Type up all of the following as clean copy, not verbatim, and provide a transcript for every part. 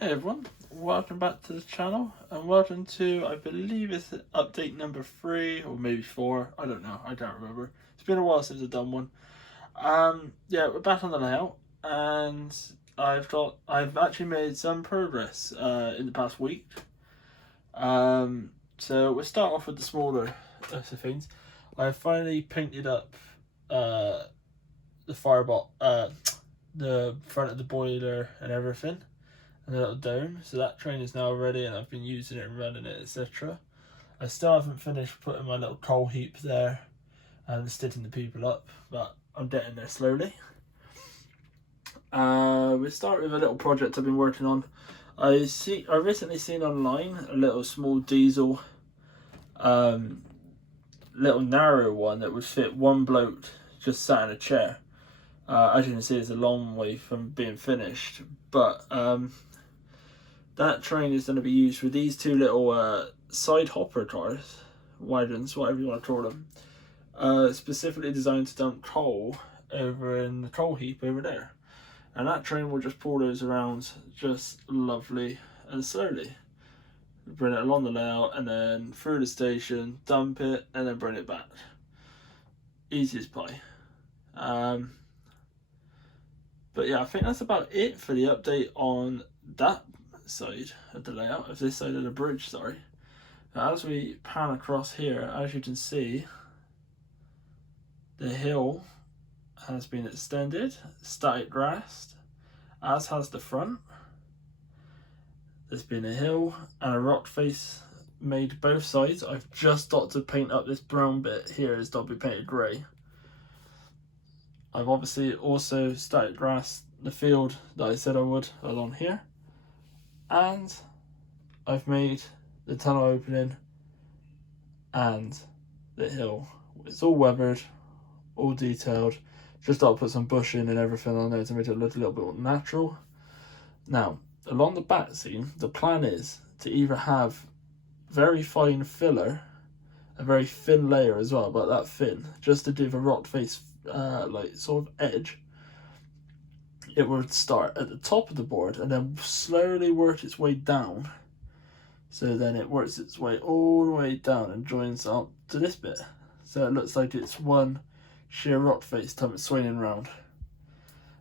Hey everyone, welcome back to the channel and welcome to, I believe it's update number 3 or maybe 4, I don't know, I can't remember. It's been a while since I've done one. Yeah, we're back on the layout and I've actually made some progress in the past week. So we'll start off with the smaller things. I finally painted up the firebox, the front of the boiler and everything, and a little dome, so that train is now ready and I've been using it and running it, etc. I still haven't finished putting my little coal heap there and sticking the people up, but I'm getting there slowly. We start with a little project I've been working on. I recently seen online a little small diesel, little narrow one that would fit one bloke just sat in a chair. As you can see, it's a long way from being finished, but that train is going to be used with these two little side hopper cars, wagons, whatever you want to call them, specifically designed to dump coal over in the coal heap over there. And that train will just pull those around just lovely and slowly. Bring it along the layout and then through the station, dump it, and then bring it back. Easy as pie. But yeah, I think that's about it for the update on that side of the layout, of this side of the bridge, sorry. Now, as we pan across here, as you can see, the hill has been extended, static grassed, as has the front. There's been a hill and a rock face made both sides. I've just got to paint up this brown bit here, it's got to be painted grey. I've obviously also static grassed the field that I said I would along here. And I've made the tunnel opening and the hill. It's all weathered, all detailed. Just got to put some bush in and everything on there to make it look a little bit more natural. Now, along the back scene, the plan is to either have very fine filler, a very thin layer as well, but that thin, just to do the rock face like sort of edge. It would start at the top of the board and then slowly work its way down. So then it works its way all the way down and joins up to this bit. So it looks like it's one sheer rock face time it's swinging round.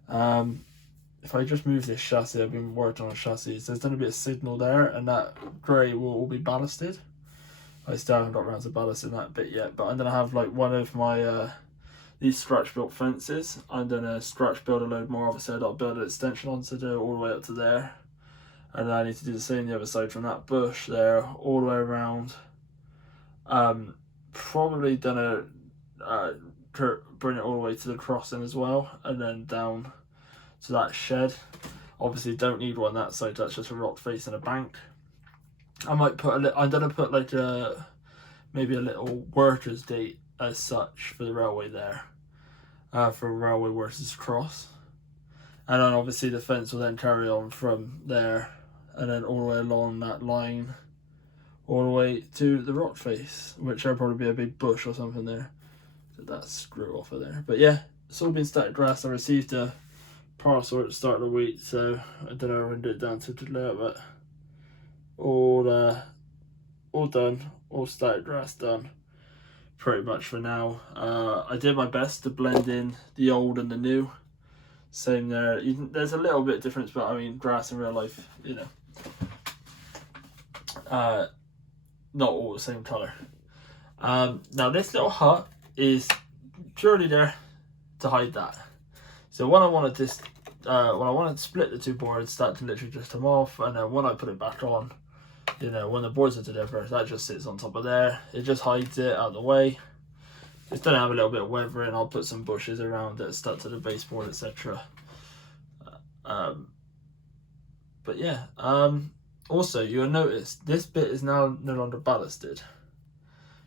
If I just move this chassis, I've been working on chassis, there's going to be a signal there and that grey will all be ballasted. I still haven't got around to ballasting that bit yet, but I'm going to have like one of my these scratch built fences. I'm going to scratch build a load more. Obviously I've got to build an extension on to do it all the way up to there. And then I need to do the same the other side from that bush there all the way around. Probably gonna bring it all the way to the crossing as well, and then down to that shed. Obviously don't need one that side, that's just a rock face and a bank. I might put I'm gonna put like maybe a little workers date as such for the railway there, for railway workers cross. And then obviously the fence will then carry on from there and then all the way along that line all the way to the rock face, which will probably be a big bush or something there. So that's screw off of there. But yeah, it's all been static grass. I received a parcel at the start of the week, so I don't know if I can do it down to today, but all done, all static grass done pretty much for now. I did my best to blend in the old and the new. Same there. There's a little bit of difference, but I mean, grass in real life, you know, not all the same colour. Now this little hut is purely there to hide that. So when I wanted to split the two boards, that can literally just come off, and then when I put it back on, you know, when the boards are together, that just sits on top of there. It just hides it out of the way. It's gonna have a little bit of weathering. I'll put some bushes around it, stuck to the baseboard, etc. But yeah. Also, you'll notice this bit is now no longer ballasted,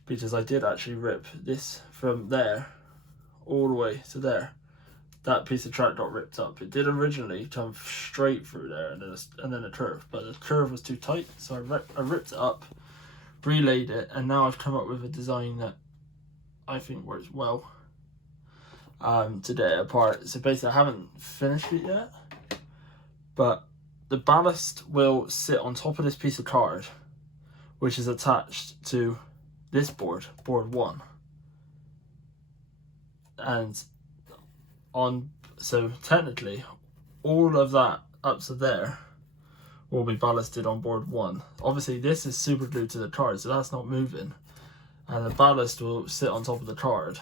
because I did actually rip this from there all the way to there. That piece of track got ripped up. It did originally come straight through there and then a curve, but the curve was too tight, so I ripped it up, relayed it, and now I've come up with a design that I think works well to get it apart. So basically I haven't finished it yet, but the ballast will sit on top of this piece of card, which is attached to this board 1. And so technically all of that up to there will be ballasted on board 1. Obviously this is super glued to the card, so that's not moving, and the ballast will sit on top of the card,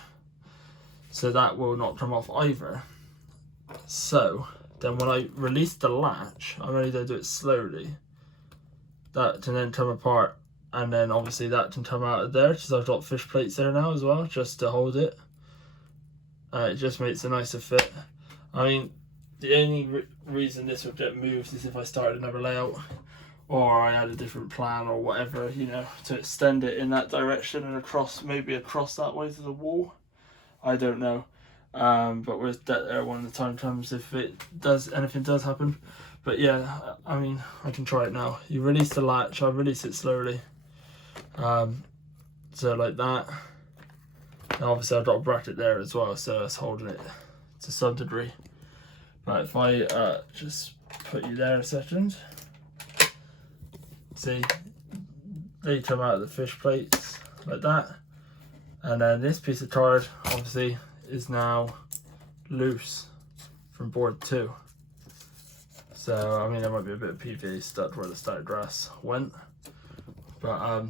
so that will not come off either. So then when I release the latch, I'm only going to do it slowly, that can then come apart, and then obviously that can come out of there, because I've got fish plates there now as well, just to hold it. It just makes a nicer fit. I mean, the only reason this would get moved is if I started another layout, or I had a different plan or whatever, you know, to extend it in that direction and across, maybe across that way to the wall. I don't know. But we'll get there when the time comes, if anything does happen. But yeah, I mean, I can try it now. You release the latch, I release it slowly. So like that. And obviously I've got a bracket there as well, so it's holding it to some degree. Right, if I just put you there a second. See, they come out of the fish plates like that. And then this piece of card obviously is now loose from board 2. So I mean, there might be a bit of PVA stuck where the static grass went, but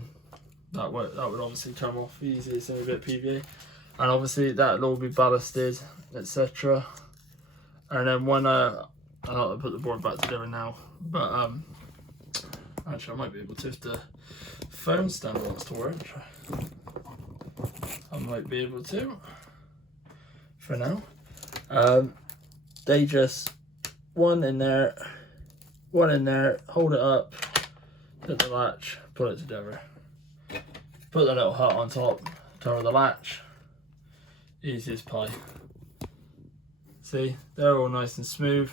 that would obviously come off easy. So a bit of PVA, and obviously that'll all be ballasted, etc. And then when I'll put the board back together now, but actually I might be able to, if the phone stand wants to work, I might be able to for now. They just one in there, hold it up, hit the latch, put it together, put the little hut on top, cover the latch, easy as pie. See, they're all nice and smooth.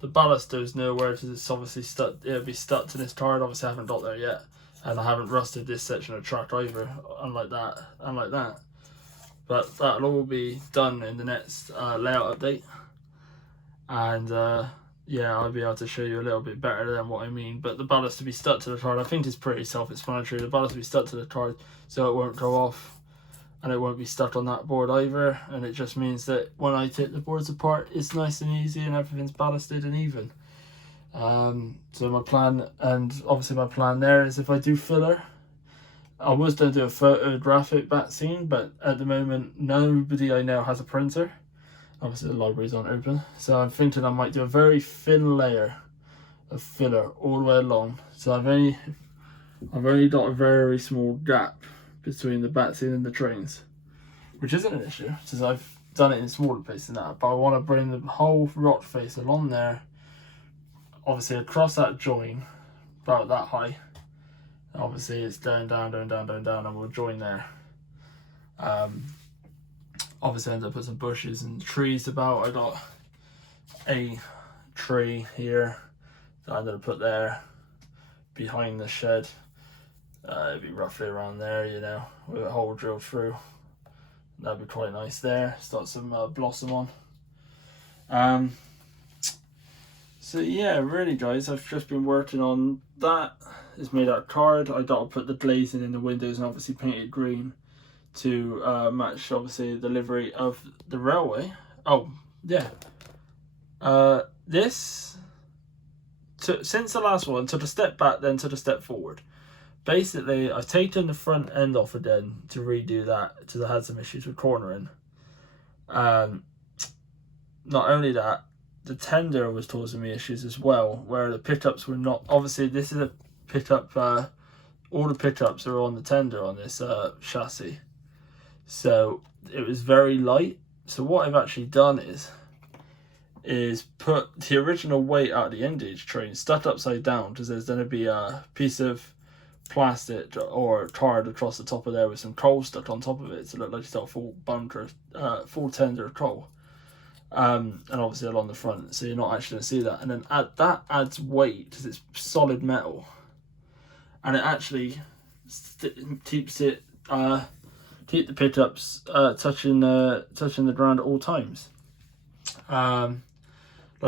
The ballast goes nowhere because it's obviously stuck. It'll be stuck to this card. Obviously I haven't got there yet, and I haven't rusted this section of track either, unlike that. But that'll all be done in the next layout update, and yeah, I'll be able to show you a little bit better than what I mean. But the ballast to be stuck to the card, I think is pretty self-explanatory. The ballast to be stuck to the card so it won't go off, and it won't be stuck on that board either. And it just means that when I take the boards apart, it's nice and easy and everything's ballasted and even. So my plan, and obviously my plan there, is if I do filler, I was going to do a photographic Backscene, but at the moment nobody I know has a printer. Obviously the libraries aren't open, so I'm thinking I might do a very thin layer of filler all the way along. So I've only got a very small gap between the Backscene and the trains, which isn't an issue because I've done it in smaller places than that. But I want to bring the whole rock face along there, obviously across that join, about that high. Obviously it's down, and we'll join there. Obviously I ended up putting some bushes and trees about. I got a tree here that I'm going to put there behind the shed. It'd be roughly around there, you know, with a hole drilled through. That'd be quite nice there. It's got some blossom on. So yeah, really guys, I've just been working on that. It's made out of card. I got to put the glazing in the windows and obviously paint it green to match obviously the livery of the railway. Oh yeah, this since the last one took a step back, then took a step forward. Basically I've taken the front end off again to redo that because I had some issues with cornering. Not only that, the tender was causing me issues as well, where the pickups were not, obviously this is a pickup, all the pickups are on the tender on this chassis, so it was very light. So what I've actually done is put the original weight out of the end gauge train stuck upside down, because there's going to be a piece of plastic or card across the top of there with some coal stuck on top of it to look like it's got a full bunker, full tender of coal. And obviously along the front, so you're not actually going to see that. And then that adds weight because it's solid metal, and it actually keeps it keep the pickups touching the ground at all times. Like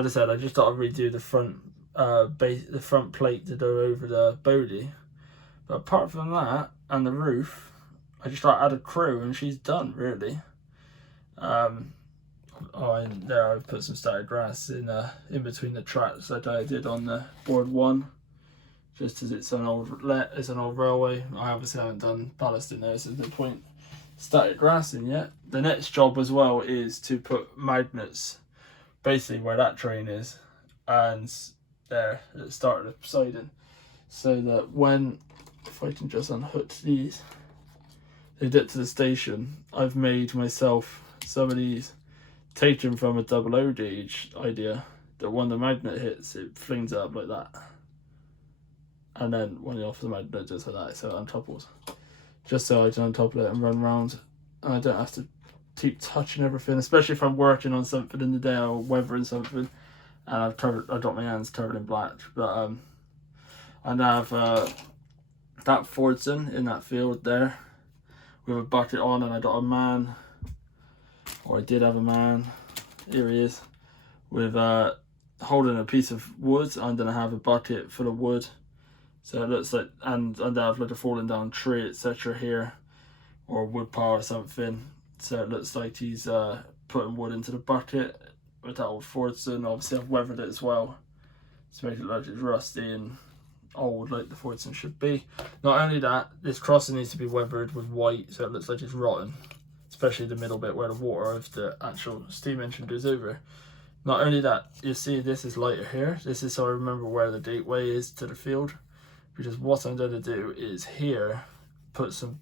I said, I just got to redo the front the front plate to go over the body. But apart from that and the roof, I just add a crew and she's done really. And there I've put some static grass in between the tracks like I did on the board 1, just as it's an old railway. I obviously haven't done ballasting there, so there's no point static grass in yet. The next job as well is to put magnets basically where that train is and there at the start of the siding, so that when, if I can just unhook these, they get to the station. I've made myself some of these taken from a double O gauge idea, that when the magnet hits it flings it up like that, and then when you off the magnet just like that, so it untopples, just so I can untopple it and run around and I don't have to keep touching everything, especially if I'm working on something in the day or weathering something and I've got my hands covered in black. But and I have that Fordson in that field there with a bucket on, and I got a man, or I did have a man, here he is, with holding a piece of wood, and then I have a bucket full of wood, so it looks like, and I have like a falling down tree etc here, or a wood pile or something, so it looks like he's putting wood into the bucket with that old Fordson. Obviously I've weathered it as well to make it look like it's rusty and old like the Fordson should be. Not only that, this crossing needs to be weathered with white so it looks like it's rotten, especially the middle bit where the water of the actual steam engine goes over. Not only that, you see this is lighter here. This is so I remember where the gateway is to the field, because what I'm going to do is here put some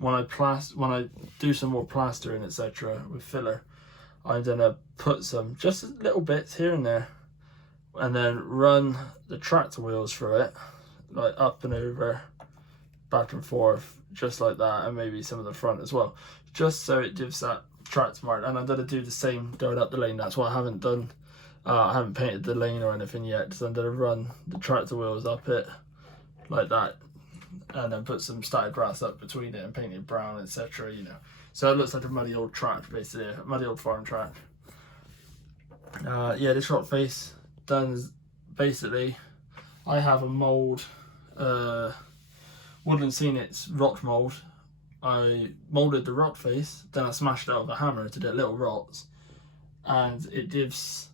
when I do some more plastering etc with filler, I'm going to put some just little bits here and there, and then run the tractor wheels through it, like up and over, back and forth, just like that, and maybe some of the front as well, just so it gives that tractor mark. And I'm going to do the same going up the lane. That's what I haven't done. I haven't painted the lane or anything yet, so I'm going to run the tractor wheels up it like that, and then put some static grass up between it and paint it brown etc, you know, so it looks like a muddy old track, basically a muddy old farm track. Yeah, this rock face done is basically, I have a mould, Woodland Scenic's rock mould. I moulded the rock face, then I smashed it out with a hammer to get little rocks, and it gives,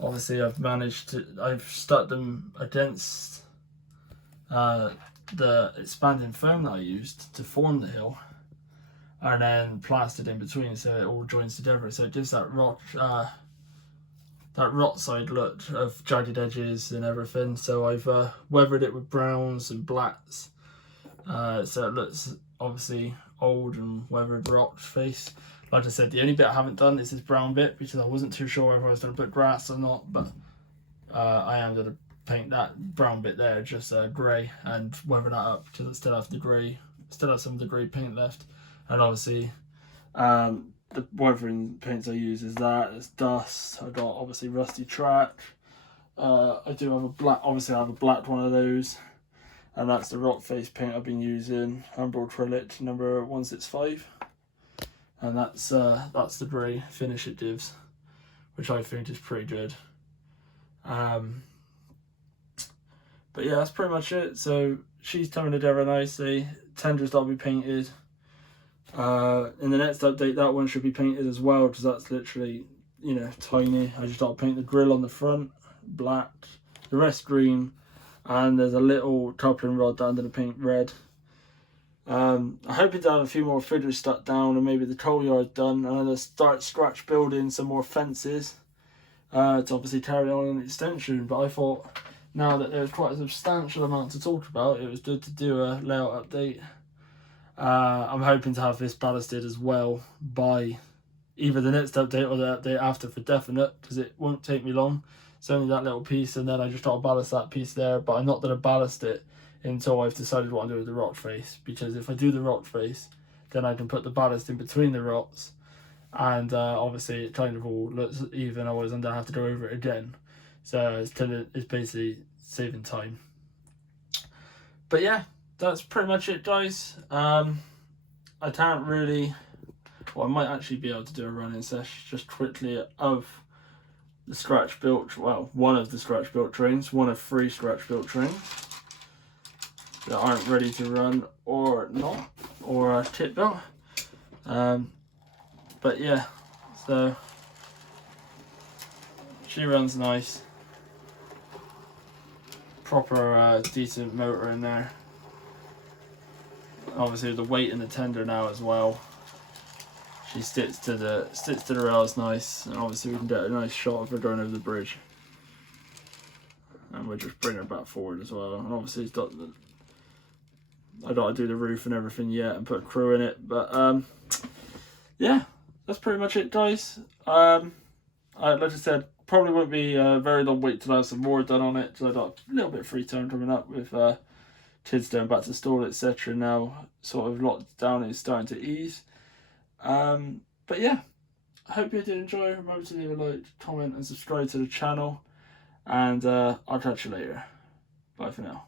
obviously I've stuck them against the expanding foam that I used to form the hill, and then plastered in between so it all joins together, so it gives that rock side look of jagged edges and everything. So I've weathered it with browns and blacks, so it looks obviously old and weathered rock face. Like I said, the only bit I haven't done is this brown bit, because I wasn't too sure if I was going to put grass or not, but I am going to paint that brown bit there just grey and weather that up, because I still have some of the grey paint left. And obviously the weathering paints I use is that, it's dust. I've got obviously rusty track. I do have a black, obviously I have a black one of those, and that's the rock face paint I've been using, Humber acrylic number 165, and that's the grey finish it gives, which I think is pretty good. But yeah, that's pretty much it. So she's coming together nicely. Tenders that'll be painted. In the next update, that one should be painted as well, because that's literally, you know, tiny. I just got to paint the grill on the front black, the rest green, and there's a little coupling rod that I'm going to paint red. I'm hoping to have a few more figures stuck down and maybe the coal yard done, and I'm going to start scratch building some more fences to obviously carry on an extension. But I thought, now that there's quite a substantial amount to talk about, it was good to do a layout update. I'm hoping to have this ballasted as well by either the next update or the update after for definite, because it won't take me long. It's only that little piece, and then I just got to ballast that piece there, but I'm not going to ballast it until I've decided what I'm doing with the rock face, because if I do the rock face, then I can put the ballast in between the rocks, and obviously it kind of all looks even, otherwise I'm going to have to go over it again. So it's basically saving time. But yeah, that's pretty much it, guys. I can't really, well, I might actually be able to do a running session just quickly of the scratch built, well, one of the scratch built trains, one of 3 scratch built trains that aren't ready to run or not, or tip built. But yeah, so she runs nice, proper decent motor in there. Obviously with the weight in the tender now as well, she sticks to the rails nice, and obviously we can get a nice shot of her going over the bridge. And we'll just bring her back forward as well. And obviously it's got the, I don't do the roof and everything yet and put a crew in it, but yeah, that's pretty much it, guys. Like I said, probably won't be a very long wait till I have some more done on it, so I got a little bit of free time coming up with kids going back to school, etc. Now sort of lockdown is starting to ease. But yeah, I hope you did enjoy. Remember to leave a like, comment and subscribe to the channel, and I'll catch you later. Bye for now.